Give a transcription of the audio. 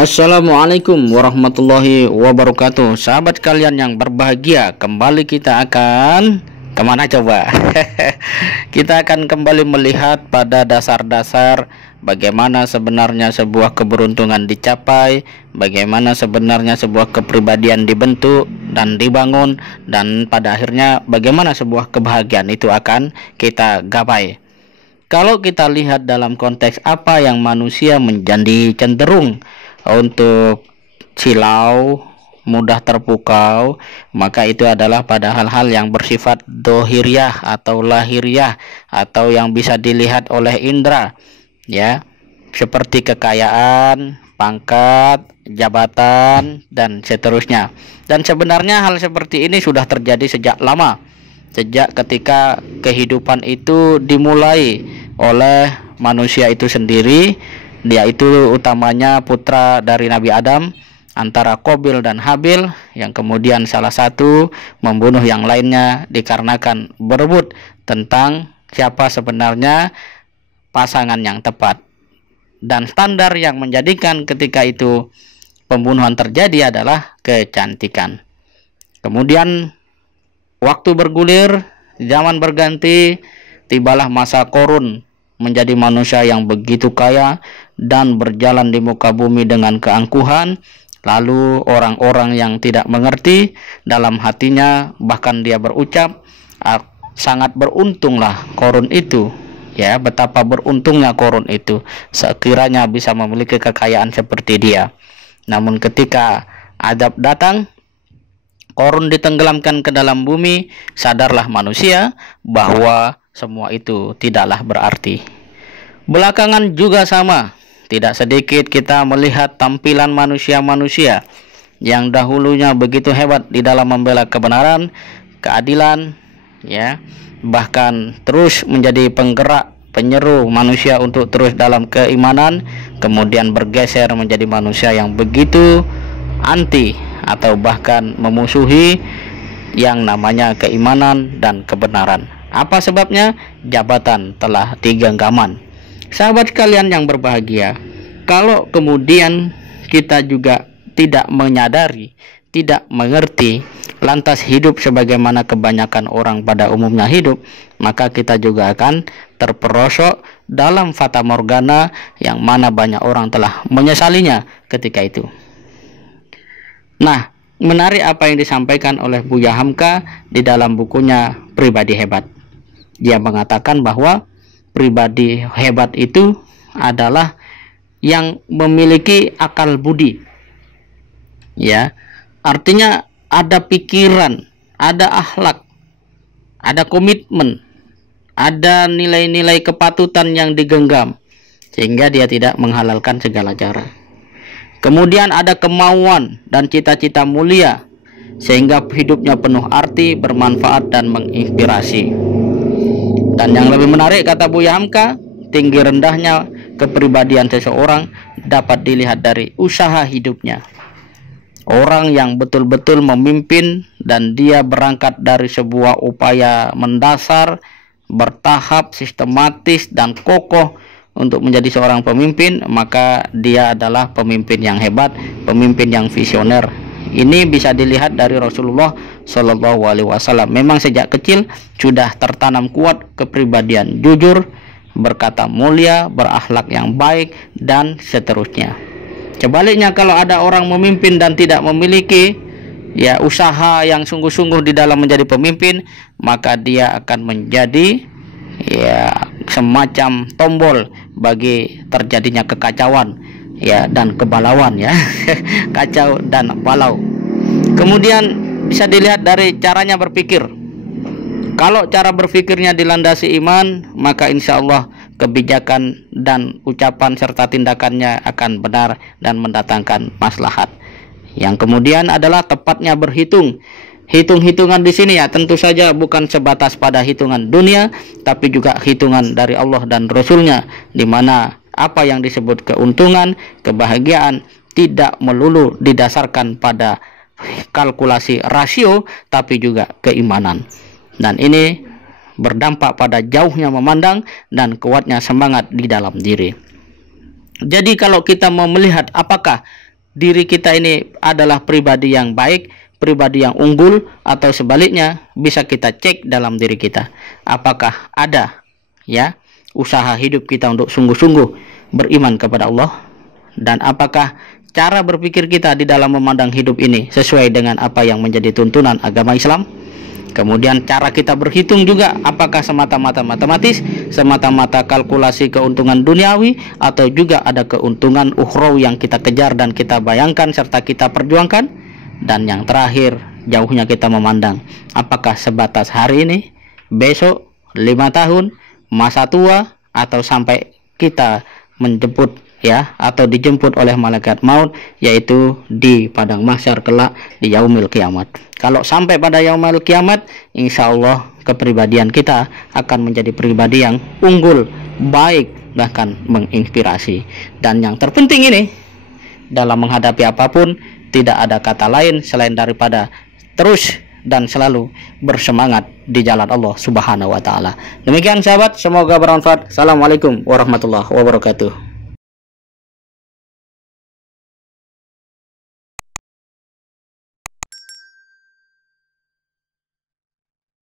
Assalamualaikum warahmatullahi wabarakatuh. Sahabat kalian yang berbahagia, kembali kita akan kemana coba? Kita akan kembali melihat pada dasar-dasar bagaimana sebenarnya sebuah keberuntungan dicapai, bagaimana sebenarnya sebuah kepribadian dibentuk dan dibangun, dan pada akhirnya bagaimana sebuah kebahagiaan itu akan kita gapai. Kalau kita lihat dalam konteks apa yang manusia menjadi cenderung untuk silau, mudah terpukau, maka itu adalah pada hal-hal yang bersifat dohiriyah atau lahiriah, atau yang bisa dilihat oleh indera, ya, seperti kekayaan, pangkat, jabatan, dan seterusnya. Dan sebenarnya hal seperti ini sudah terjadi sejak lama, sejak ketika kehidupan itu dimulai oleh manusia itu sendiri, yaitu utamanya putra dari Nabi Adam, antara Qabil dan Habil, yang kemudian salah satu membunuh yang lainnya dikarenakan berebut tentang siapa sebenarnya pasangan yang tepat. Dan standar yang menjadikan ketika itu pembunuhan terjadi adalah kecantikan. Kemudian waktu bergulir, zaman berganti, tibalah masa Qarun menjadi manusia yang begitu kaya dan berjalan di muka bumi dengan keangkuhan. Lalu orang-orang yang tidak mengerti dalam hatinya, bahkan dia berucap, sangat beruntunglah Qarun itu, ya, betapa beruntungnya Qarun itu sekiranya bisa memiliki kekayaan seperti dia. Namun ketika azab datang, Qarun ditenggelamkan ke dalam bumi, sadarlah manusia bahwa semua itu tidaklah berarti. Belakangan juga sama, tidak sedikit kita melihat tampilan manusia-manusia yang dahulunya begitu hebat di dalam membela kebenaran, keadilan, ya, bahkan terus menjadi penggerak, penyeru manusia untuk terus dalam keimanan, kemudian bergeser menjadi manusia yang begitu anti atau bahkan memusuhi yang namanya keimanan dan kebenaran. Apa sebabnya? Jabatan telah digenggaman. Sahabat kalian yang berbahagia, kalau kemudian kita juga tidak menyadari, tidak mengerti, lantas hidup sebagaimana kebanyakan orang pada umumnya hidup, maka kita juga akan terperosok dalam fata morgana yang mana banyak orang telah menyesalinya ketika itu. Nah, menarik apa yang disampaikan oleh Buya Hamka di dalam bukunya Pribadi Hebat. Dia mengatakan bahwa pribadi hebat itu adalah yang memiliki akal budi, ya, artinya ada pikiran, ada akhlak, ada komitmen, ada nilai-nilai kepatutan yang digenggam sehingga dia tidak menghalalkan segala cara. Kemudian ada kemauan dan cita-cita mulia sehingga hidupnya penuh arti, bermanfaat, dan menginspirasi. Dan yang lebih menarik, kata Buya Hamka, tinggi rendahnya kepribadian seseorang dapat dilihat dari usaha hidupnya. Orang yang betul-betul memimpin dan dia berangkat dari sebuah upaya mendasar, bertahap, sistematis, dan kokoh untuk menjadi seorang pemimpin, maka dia adalah pemimpin yang hebat, pemimpin yang visioner. Ini bisa dilihat dari Rasulullah Shallallahu Alaihi Wasallam. Memang sejak kecil sudah tertanam kuat kepribadian jujur, berkata mulia, berakhlak yang baik, dan seterusnya. Sebaliknya, kalau ada orang memimpin dan tidak memiliki, ya, usaha yang sungguh-sungguh di dalam menjadi pemimpin, maka dia akan menjadi, ya, semacam tombol bagi terjadinya kekacauan, ya, dan kebalauan, ya. Kacau dan balau. Kemudian bisa dilihat dari caranya berpikir. Kalau cara berpikirnya dilandasi iman, maka insya Allah kebijakan dan ucapan serta tindakannya akan benar dan mendatangkan maslahat. Yang kemudian adalah tepatnya berhitung. Hitung-hitungan di sini, ya, tentu saja bukan sebatas pada hitungan dunia, tapi juga hitungan dari Allah dan Rasulnya, di mana apa yang disebut keuntungan, kebahagiaan tidak melulu didasarkan pada kalkulasi rasio, tapi juga keimanan. Dan ini berdampak pada jauhnya memandang dan kuatnya semangat di dalam diri. Jadi kalau kita mau melihat apakah diri kita ini adalah pribadi yang baik, pribadi yang unggul, atau sebaliknya bisa kita cek dalam diri kita. Apakah ada ya usaha hidup kita untuk sungguh-sungguh beriman kepada Allah, dan apakah cara berpikir kita di dalam memandang hidup ini sesuai dengan apa yang menjadi tuntunan agama Islam. Kemudian cara kita berhitung juga, apakah semata-mata matematis, semata-mata kalkulasi keuntungan duniawi, atau juga ada keuntungan ukhrawi yang kita kejar dan kita bayangkan serta kita perjuangkan. Dan yang terakhir, jauhnya kita memandang apakah sebatas hari ini, besok, 5 tahun, masa tua, atau sampai kita menjemput ya, atau dijemput oleh malaikat maut, yaitu di padang mahsyar kelak di yaumil kiamat. Kalau sampai pada yaumil kiamat, insya Allah kepribadian kita akan menjadi pribadi yang unggul, baik, bahkan menginspirasi. Dan yang terpenting ini, dalam menghadapi apapun, tidak ada kata lain selain daripada terus dan selalu bersemangat di jalan Allah Subhanahu wa Ta'ala. Demikian sahabat, semoga bermanfaat. Assalamualaikum warahmatullahi wabarakatuh.